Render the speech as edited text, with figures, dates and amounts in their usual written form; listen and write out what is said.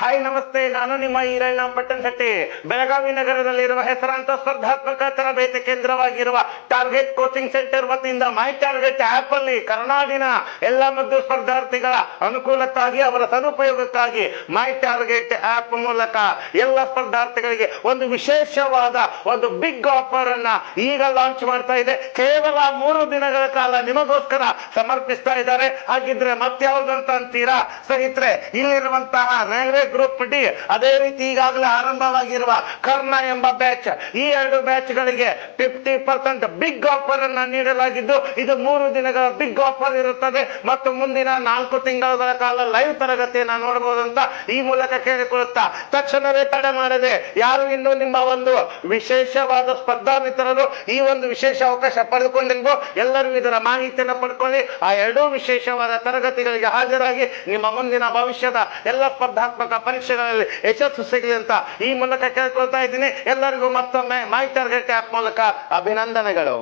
Hi ನಮಸ್ತೆ, ನಾನು ನಿಮ್ಮ ಈರಣ್ಣ ಪಟ್ಟಣಶೆಟ್ಟಿ. ಬೆಳಗಾವಿ ನಗರದಲ್ಲಿರುವ ಹೆಸರಾಂತ ಸ್ಪರ್ಧಾತ್ಮಕ ತರಬೇತಿ ಕೇಂದ್ರವಾಗಿರುವ ಟಾರ್ಗೆಟ್ ಕೋಚಿಂಗ್ ಸೆಂಟರ್ ವತಿಯಿಂದ ಮೈ ಟಾರ್ಗೆಟ್ ಆಪ್ ಅಲ್ಲಿ ಕರ್ನಾಡಿನ ಎಲ್ಲ ಮದ್ದು ಸ್ಪರ್ಧಾರ್ಥಿಗಳ ಅನುಕೂಲಕ್ಕಾಗಿ, ಅವರ ಸದುಪಯೋಗಕ್ಕಾಗಿ ಮೈ ಟಾರ್ಗೆಟ್ ಆಪ್ ಮೂಲಕ ಎಲ್ಲ ಸ್ಪರ್ಧಾರ್ಥಿಗಳಿಗೆ ಒಂದು ವಿಶೇಷವಾದ ಒಂದು ಬಿಗ್ ಆಫರ್ ಅನ್ನ ಈಗ ಲಾಂಚ್ ಮಾಡ್ತಾ ಇದೆ. ಕೇವಲ 3 ದಿನಗಳ ಕಾಲ ನಿಮಗೋಸ್ಕರ ಸಮರ್ಪಿಸ್ತಾ ಇದ್ದಾರೆ. ಹಾಗಿದ್ರೆ ಮತ್ಯಾವ್ದು ಅಂತ ಅಂತೀರಾ ಸ್ನೇಹಿತರೆ? ಇಲ್ಲಿರುವಂತಹ ರೈಲ್ವೆ ಗ್ರೂಪ್ ಡಿ, ಅದೇ ರೀತಿ ಈಗಾಗಲೇ ಆರಂಭವಾಗಿರುವ ಕರ್ಣ ಎಂಬ ಬ್ಯಾಚ್, ಈ 2 ಬ್ಯಾಚ್ ಗಳಿಗೆ 50% ಬಿಗ್ ಆಫರ್ ಅನ್ನ ನೀಡಲಾಗಿದ್ದು, ಇದು 3 ದಿನಗಳ ಬಿಗ್ ಆಫರ್ ಇರುತ್ತದೆ ಮತ್ತು ಮುಂದಿನ 4 ತಿಂಗಳ ಕಾಲ ಲೈವ್ ತರಗತಿಯನ್ನ ನೋಡಬಹುದು ಅಂತ ಈ ಮೂಲಕ ಕೇಳಿಕೊಳ್ಳುತ್ತಾ, ತಕ್ಷಣವೇ ತಡೆ ಮಾಡದೆ ಯಾರು ಇನ್ನು ನಿಮ್ಮ ಒಂದು ವಿಶೇಷವಾದ ಸ್ಪರ್ಧಾ ಮಿತ್ರರು ಈ ಒಂದು ವಿಶೇಷ ಅವಕಾಶ ಪಡೆದುಕೊಂಡಿಲ್ವೋ ಎಲ್ಲರೂ ಇದರ ಮಾಹಿತಿಯನ್ನು ಪಡ್ಕೊಳ್ಳಿ. ಆ 2 ವಿಶೇಷವಾದ ತರಗತಿಗಳಿಗೆ ಹಾಜರಾಗಿ ನಿಮ್ಮ ಮುಂದಿನ ಭವಿಷ್ಯದ ಎಲ್ಲ ಸ್ಪರ್ಧಾತ್ಮಕ ಪರೀಕ್ಷೆಗಳಲ್ಲಿ ಯಶಸ್ಸು ಸಿಗಲಿ ಅಂತ ಈ ಮೂಲಕ ಕೇಳ್ಕೊಳ್ತಾ ಇದ್ದೀನಿ. ಎಲ್ಲರಿಗೂ ಮತ್ತೊಮ್ಮೆ ಮೈ ಟಾರ್ಗೆಟ್ ಆಪ್ ಮೂಲಕ ಅಭಿನಂದನೆಗಳು.